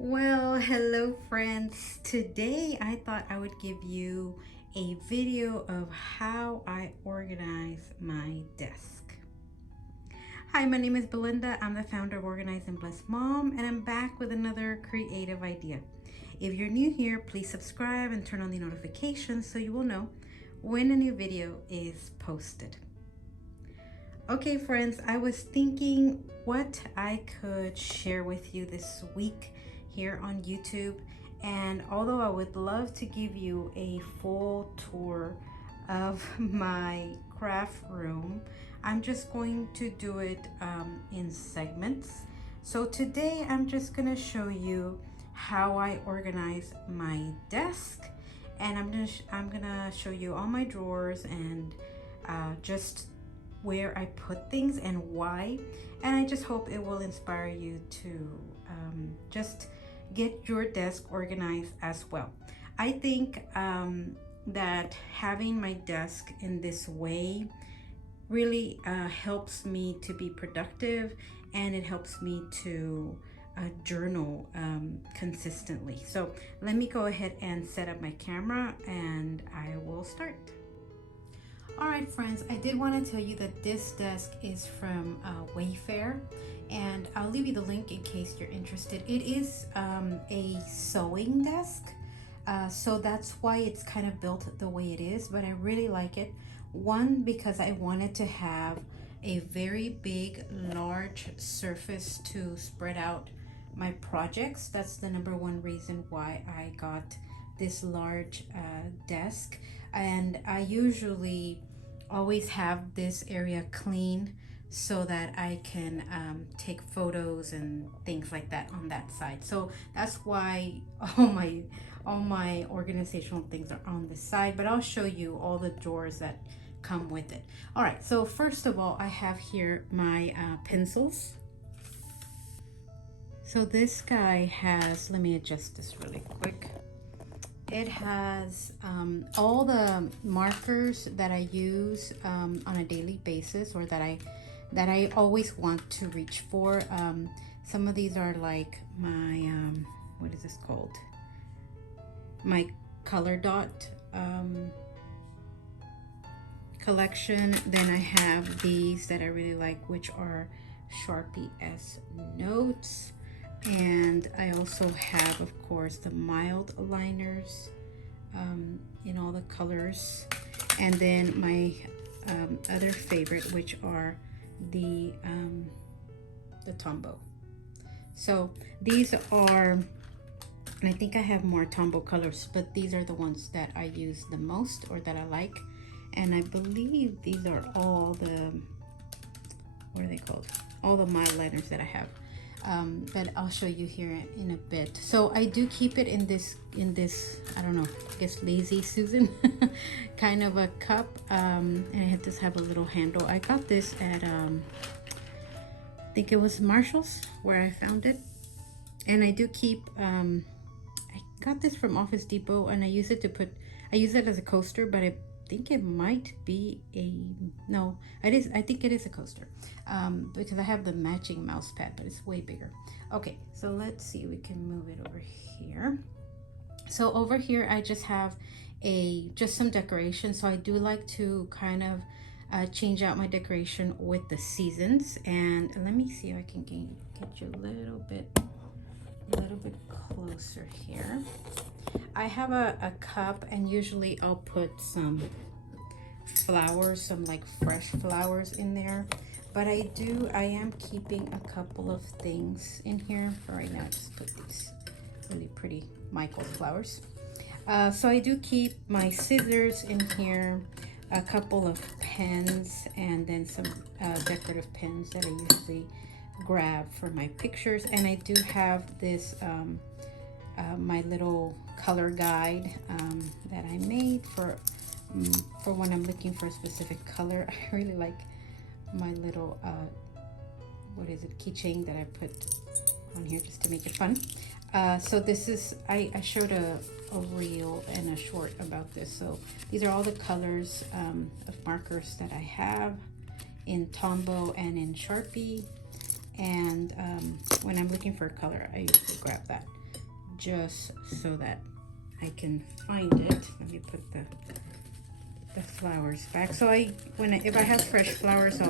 Well, hello friends. Today I thought I would give you a video of how I organize my desk. Hi, my name is Belinda. I'm the founder of Organize and Blessed Mom, and I'm back with another creative idea. If you're new here, please subscribe and turn on the notifications so you will know when a new video is posted. Okay, friends, I was thinking what I could share with you this week here on YouTube. And although I would love to give you a full tour of my craft room, I'm just going to do it in segments. So today I'm just gonna show you how I organize my desk, and I'm gonna show you all my drawers and just where I put things and why. And I just hope it will inspire you to just get your desk organized as well. I think that having my desk in this way really helps me to be productive, and it helps me to journal consistently. So let me go ahead and set up my camera and I will start. All right, friends, I did want to tell you that this desk is from Wayfair, and I'll leave you the link in case you're interested. It is a sewing desk, so that's why it's kind of built the way it is, but I really like it. One, because I wanted to have a very big, large surface to spread out my projects. That's the number one reason why I got this large desk. And I usually always have this area clean so that I can take photos and things like that on that side. So that's why all my organizational things are on this side, but I'll show you all the drawers that come with it. All right, so first of all, I have here my pencils. So this guy has, let me adjust this really quick. It has all the markers that I use on a daily basis, or that I always want to reach for. Some of these are like my what is this called? My color dot collection. Then I have these that I really like, which are Sharpie S notes. And I also have, of course, the mild aligners in all the colors. And then my other favorite, which are the Tombow. So these are, and I think I have more Tombow colors, but these are the ones that I use the most, or that I like. And I believe these are all the, what are they called? All the mild liners that I have. But I'll show you here in a bit. So I do keep it in this I don't know, I guess Lazy Susan kind of a cup, and it does have a little handle. I got this at I think it was Marshall's where I found it. And I do keep I got this from Office Depot, and I use it as a coaster, but I think it might be I think it is a coaster, because I have the matching mouse pad, but it's way bigger. Okay, so let's see, we can move it over here. So over here I just have just some decoration. So I do like to kind of change out my decoration with the seasons. And let me see if I can get you a little bit closer here. I have a cup, and usually I'll put some flowers, some like fresh flowers in there. But I am keeping a couple of things in here for right now. Just put these really pretty Michael's flowers. So I do keep my scissors in here, a couple of pens, and then some decorative pens that I usually grab for my pictures. And I do have this my little color guide that I made for when I'm looking for a specific color. I really like my little what is it, keychain that I put on here just to make it fun. So this is, I showed a reel and a short about this. So these are all the colors of markers that I have in Tombow and in Sharpie. And when I'm looking for a color, I usually grab that. just so that I can find it. Let me put the flowers back. So if I have fresh flowers,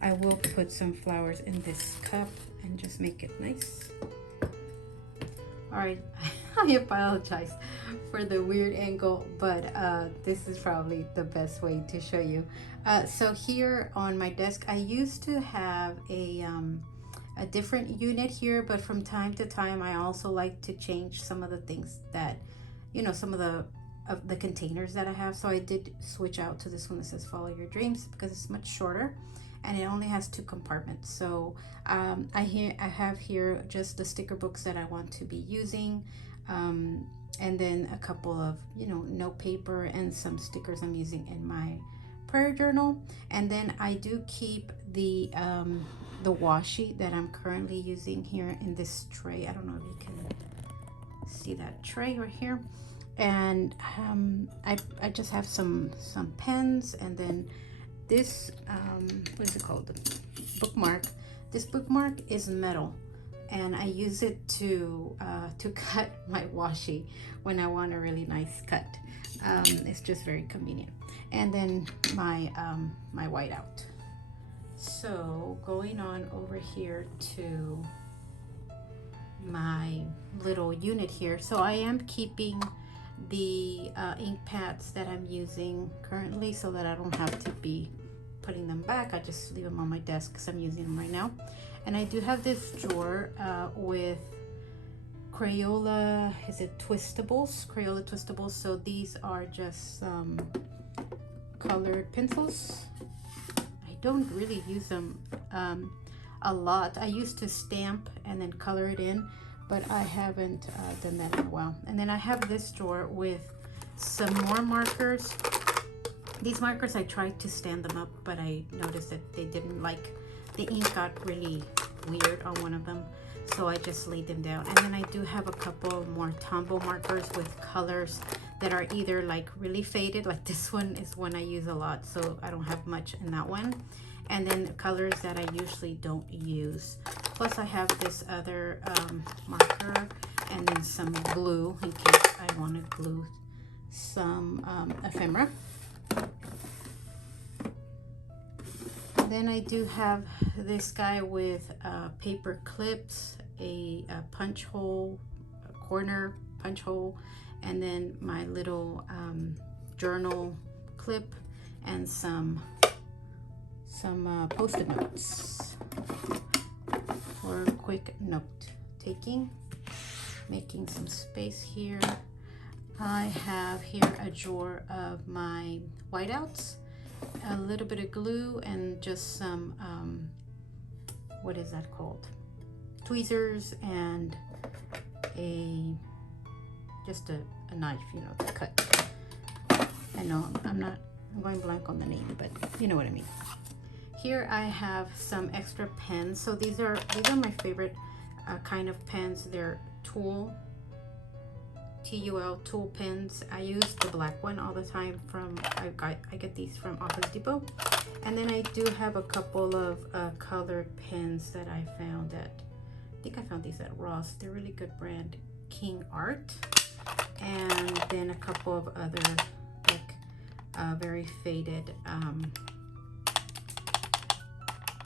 I will put some flowers in this cup and just make it nice. All right, I apologize for the weird angle, but this is probably the best way to show you. So here on my desk, I used to have a different unit here, but from time to time, I also like to change some of the things that, some of the containers that I have. So I did switch out to this one that says Follow Your Dreams because it's much shorter and it only has 2 compartments. So I have here just the sticker books that I want to be using, and then a couple of note paper and some stickers I'm using in my prayer journal. And then I do keep the washi that I'm currently using here in this tray. I don't know if you can see that tray right here. And I just have some pens, and then this what is it called, the bookmark. This bookmark is metal, and I use it to cut my washi when I want a really nice cut. It's just very convenient. And then my my whiteout. So going on over here to my little unit here, so I am keeping the ink pads that I'm using currently so that I don't have to be putting them back. I just leave them on my desk because I'm using them right now. And I do have this drawer with Crayola, is it Twistables? Crayola Twistables. So these are just colored pencils. I don't really use them a lot. I used to stamp and then color it in, but I haven't done that in a while. And then I have this drawer with some more markers. These markers, I tried to stand them up, but I noticed that they didn't the ink got really weird on one of them. So I just laid them down. And then I do have a couple more Tombow markers with colors that are either really faded, like this one is one I use a lot, so I don't have much in that one. And then colors that I usually don't use. Plus I have this other marker and then some glue in case I want to glue some ephemera. Then I do have this guy with paper clips, a punch hole, a corner punch hole, and then my little journal clip and some post-it notes for quick note taking. Making some space here. I have here a drawer of my whiteouts, a little bit of glue, and just some what is that called, tweezers, and just a knife, to cut. I know I'm going blank on the name, but you know what I mean. Here I have some extra pens. So these are my favorite kind of pens. They're TUL TUL pens. I use the black one all the time I get these from Office Depot. And then I do have a couple of colored pens that I found I think I found these at Ross. They're really good brand, King Art. And then a couple of other very faded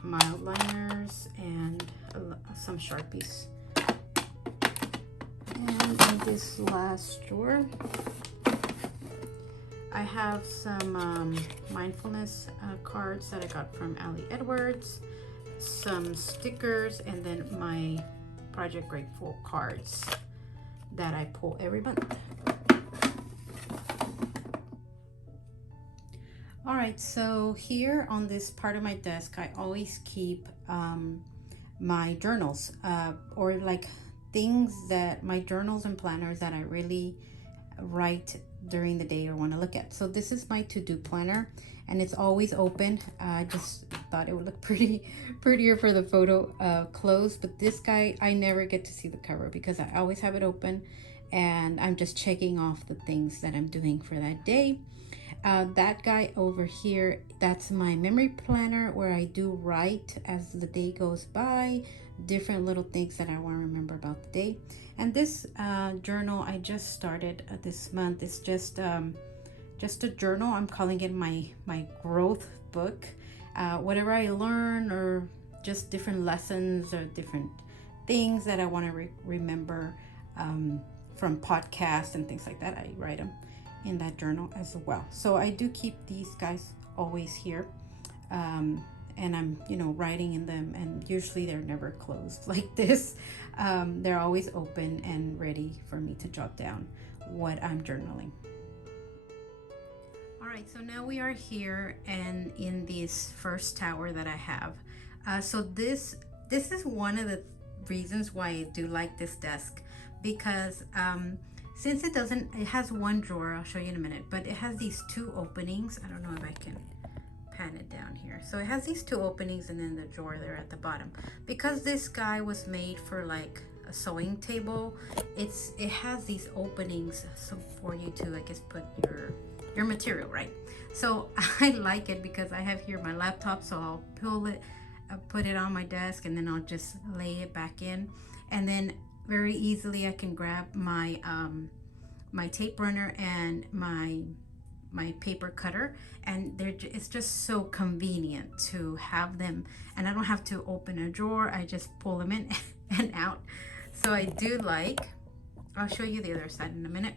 mild liners and some Sharpies. And in this last drawer, I have some mindfulness cards that I got from Ali Edwards, some stickers, and then my Project Grateful cards that I pull every month. All right, so here on this part of my desk, I always keep my journals or things my journals and planners that I really write during the day or want to look at. So this is my to-do planner, and it's always open. I just thought it would look prettier for the photo closed, but this guy, I never get to see the cover because I always have it open, and I'm just checking off the things that I'm doing for that day. That guy over here, that's my memory planner where I do write as the day goes by different little things that I want to remember about the day. And this journal I just started this month. It's just a journal. I'm calling it my growth book. Whatever I learn, or just different lessons or different things that I want to remember from podcasts and things like that, I write them in that journal as well. So I do keep these guys always here. And I'm, writing in them, and usually they're never closed like this. They're always open and ready for me to jot down what I'm journaling. All right, so now we are here and in this first tower that I have. So this is one of the reasons why I do like this desk, because since it has one drawer, I'll show you in a minute, but it has these two openings. I don't know if I can pan it down here. So it has these two openings and then the drawer there at the bottom. Because this guy was made for like a sewing table, it has these openings so for you to, I guess, put your material, right? So I like it because I have here my laptop, so I'll pull it, put it on my desk, and then I'll just lay it back in, and then very easily I can grab my my tape runner and my paper cutter, and it's just so convenient to have them, and I don't have to open a drawer. I just pull them in and out. So I do like, I'll show you the other side in a minute.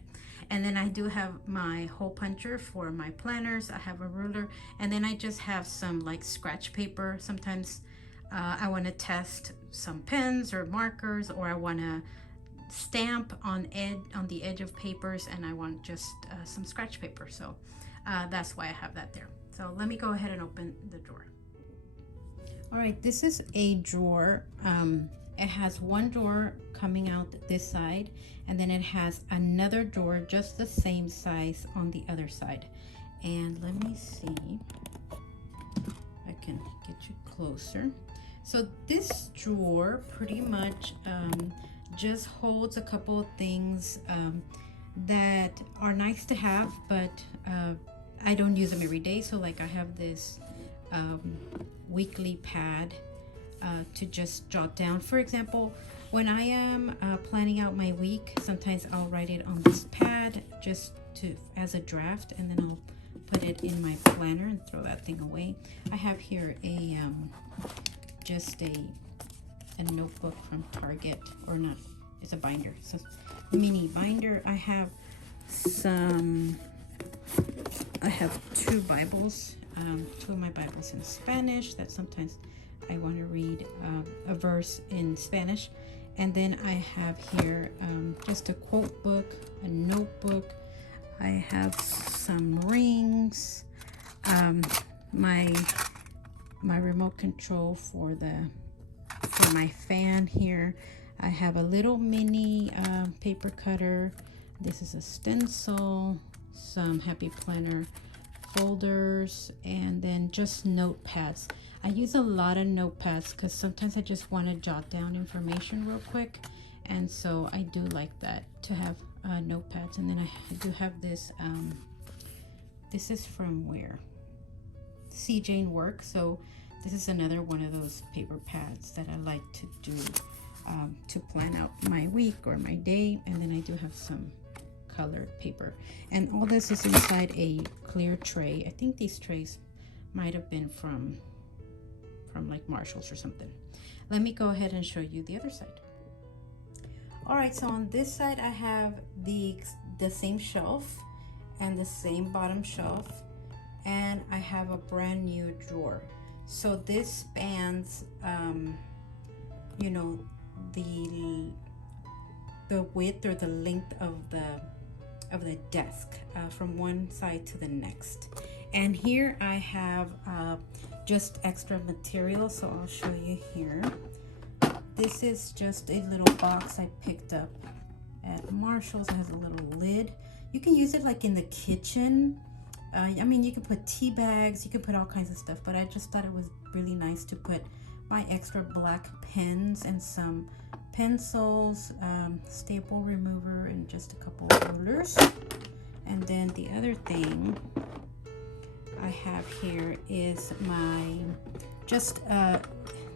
And then I do have my hole puncher for my planners. I have a ruler, and then I just have some like scratch paper. Sometimes I want to test some pens or markers, or I want to stamp on the edge of papers, and I want just some scratch paper. So that's why I have that there. So let me go ahead and open the drawer. All right, this is a drawer. It has one drawer coming out this side, and then it has another drawer just the same size on the other side. And let me see if I can get you closer. So this drawer pretty much just holds a couple of things that are nice to have, but I don't use them every day. So like I have this weekly pad to just jot down. For example, when I am planning out my week, sometimes I'll write it on this pad just as a draft, and then I'll put it in my planner and throw that thing away. I have here just a notebook from Target, or not, it's a binder, so mini binder. I have two Bibles, two of my Bibles in Spanish that sometimes I want to read a verse in Spanish. And then I have here just a quote book, a notebook. I have some rings, my remote control for my fan here. I have a little mini paper cutter. This is a stencil, some Happy Planner folders, and then just notepads. I use a lot of notepads because sometimes I just want to jot down information real quick, and so I do like that, to have notepads. And then I do have this. This is from where? C. Jane Work. So this is another one of those paper pads that I like to do to plan out my week or my day. And then I do have some colored paper, and all this is inside a clear tray. I think these trays might have been from like Marshall's or something. Let me go ahead and show you the other side. All right, so on this side I have the same shelf and the same bottom shelf, and I have a brand new drawer. So this spans you know, the width or the length of the desk from one side to the next. And here I have just extra material, so I'll show you here. This is just a little box I picked up at Marshall's. It has a little lid. You can use it like in the kitchen. I mean, you can put tea bags, you can put all kinds of stuff, but I just thought it was really nice to put my extra black pens and some pencils, staple remover, and just a couple of rulers. And then the other thing I have here is my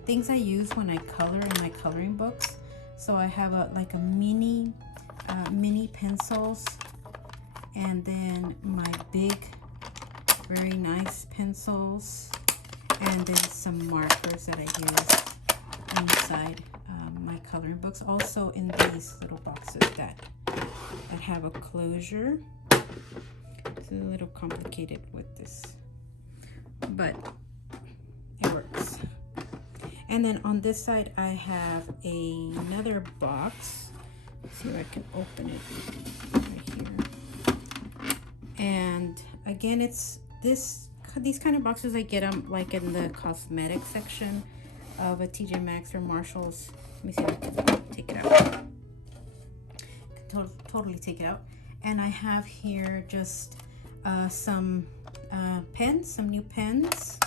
things I use when I color in my coloring books. So I have like a mini pencils, and then my big, very nice pencils, and then some markers that I use inside my coloring books. Also in these little boxes that have a closure. It's a little complicated with this, but it works. And then on this side I have another box. Let's see if I can open it right here. And again, it's these kind of boxes, I get them like in the cosmetic section of a TJ Maxx or Marshalls. Let me see if I can take it out. I can totally take it out. And I have here just some pens, some new pens,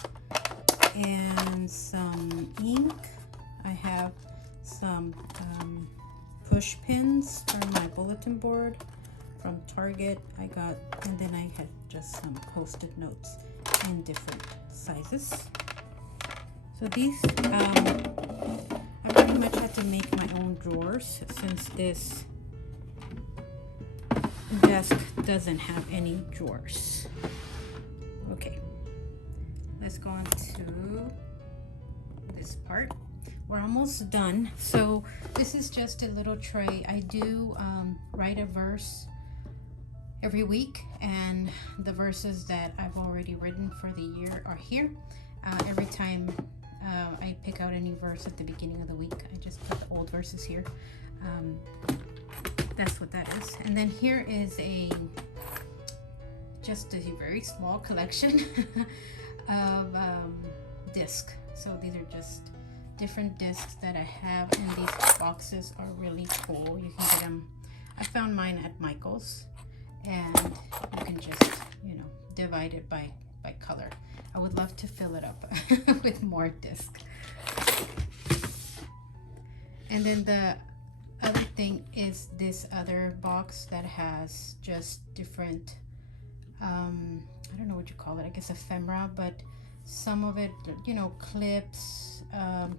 and some ink. I have some push pins for my bulletin board from Target. And then I had just some post-it notes in different sizes. So these, I pretty much had to make my own drawers since this desk doesn't have any drawers. Okay, let's go on to this part. We're almost done. So this is just a little tray. I do write a verse every week, and the verses that I've already written for the year are here. Every time I pick out any verse at the beginning of the week, I just put the old verses here. That's what that is. And then here is just a very small collection of discs. So these are just different discs that I have, and these boxes are really cool. You can get them, I found mine at Michael's, and you can just, you know, divide it by color. I would love to fill it up with more discs. And then the other thing is this other box that has just different, I don't know what you call it, I guess ephemera, but some of it, you know, clips, yeah,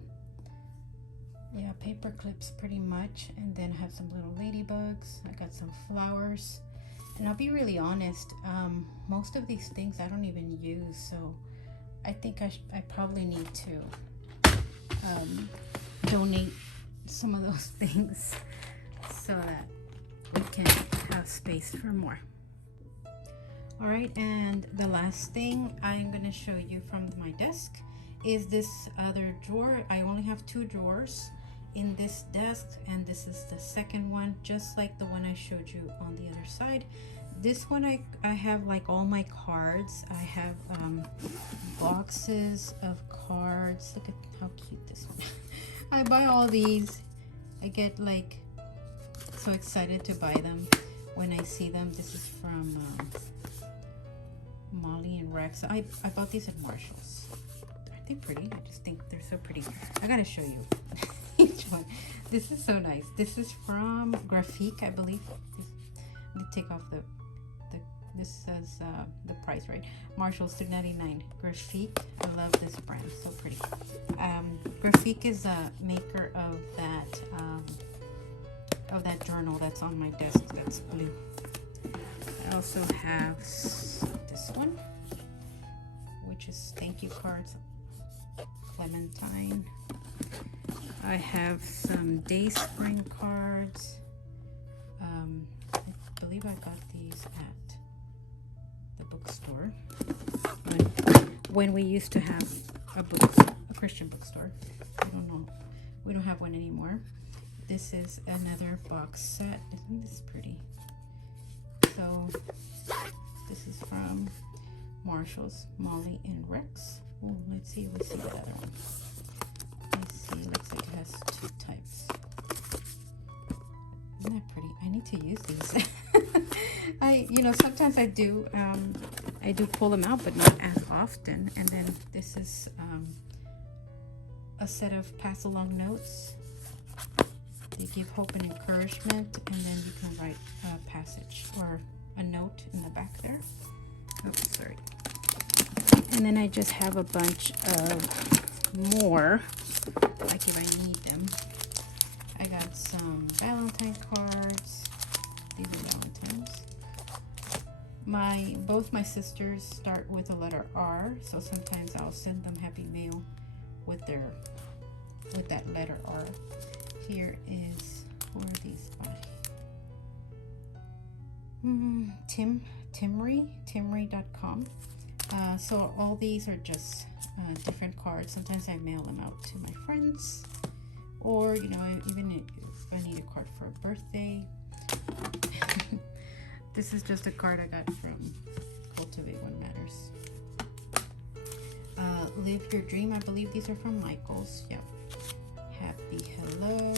paper clips pretty much. And then I have some little ladybugs. I got some flowers. And I'll be really honest, most of these things I don't even use, so I think I probably need to donate some of those things so that we can have space for more. All right, and the last thing I'm going to show you from my desk is this other drawer. I only have 2 drawers in this desk, and this is the second one, just like the one I showed you on the other side. This one I have like all my cards. I have boxes of cards. Look at how cute this one. I buy all these. I get like so excited to buy them when I see them. This is from Molly and Rex. I bought these at Marshalls. Aren't they pretty? I just think they're so pretty. I gotta show you each one. This is so nice. This is from Graphique, I believe. Let me take off this says the price, right? Marshalls $3.99. Graphique. I love this brand. So pretty. Graphique is a maker of that journal that's on my desk. That's blue. I also have this one, which is thank you cards. Clementine. I have some Day Spring cards. I believe I got these at the bookstore when we used to have a Christian bookstore. I don't know, we don't have one anymore. This is another box set. Isn't this pretty? So this is from Marshalls, Molly and Rex. Oh, let's see the other one. Let's see, looks like it has 2 types. Isn't that pretty? I need to use these. Sometimes I do pull them out, but not as often. And then this is a set of pass along notes. They give hope and encouragement, and then you can write a passage or a note in the back there. Oops, sorry. And then I just have a bunch of more like if I need them. I got some Valentine cards. These are Valentine's. Both my sisters start with the letter R, so sometimes I'll send them happy mail with that letter R. Here is, who are these by? Timry.com. So all these are just different cards. Sometimes I mail them out to my friends, or even if I need a card for a birthday. This is just a card I got from Cultivate What Matters. Live Your Dream. I believe these are from Michaels. Yep. Happy Hello.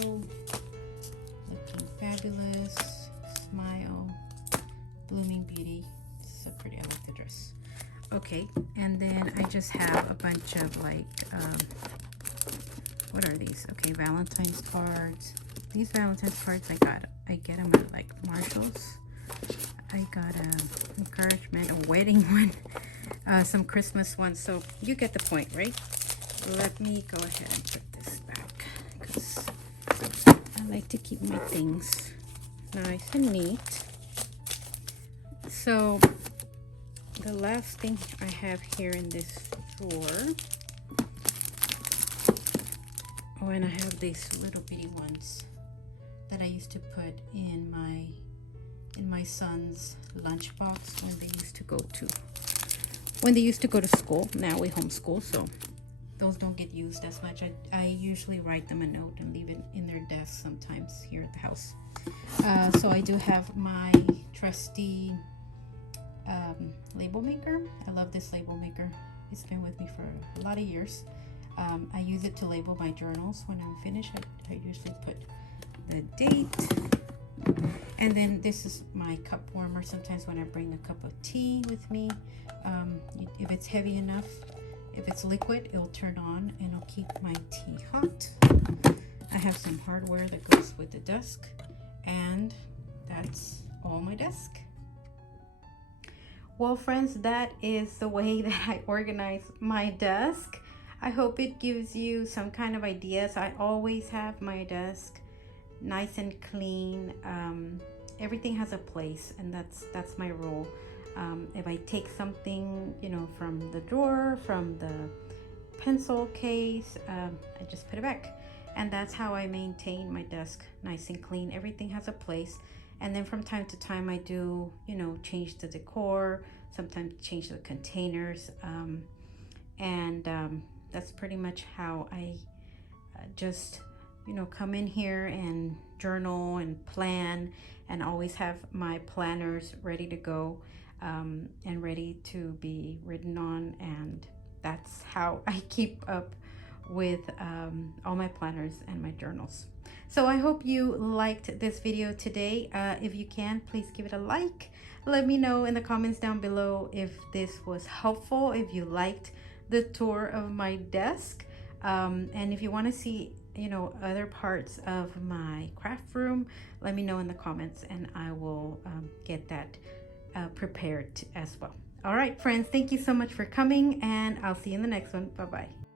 Looking Fabulous. Smile. Blooming Beauty. This is so pretty. I like the dress. Okay, and then I just have a bunch of what are these? Okay, Valentine's cards. These Valentine's cards I get them at like Marshall's. I got a encouragement, a wedding one, some Christmas ones. So you get the point, right? Let me go ahead and put this back because I like to keep my things nice and neat. So the last thing I have here in this drawer, oh, and I have these little bitty ones that I used to put in my son's lunchbox when they used to go to school. Now we homeschool, so those don't get used as much. I usually write them a note and leave it in their desk sometimes here at the house. So I do have my trusty label maker. I love this label maker. It's been with me for a lot of years. I use it to label my journals. When I'm finished, I usually put the date. And then this is my cup warmer. Sometimes when I bring a cup of tea with me, if it's heavy enough, if it's liquid, it'll turn on and it'll keep my tea hot. I have some hardware that goes with the desk, and that's all my desk. Well, friends, that is the way that I organize my desk. I hope it gives you some kind of ideas. I always have my desk nice and clean. Everything has a place, and that's my rule. If I take something, from the drawer, from the pencil case, I just put it back. And that's how I maintain my desk nice and clean. Everything has a place. And then from time to time I do, change the decor, sometimes change the containers. That's pretty much how I just, come in here and journal and plan, and always have my planners ready to go and ready to be written on. And that's how I keep up with all my planners and my journals. So I hope you liked this video today. If you can, please give it a like. Let me know in the comments down below if this was helpful, if you liked the tour of my desk, and if you want to see other parts of my craft room, let me know in the comments, and I will get that prepared as well. All right, friends, thank you so much for coming, and I'll see you in the next one. Bye bye.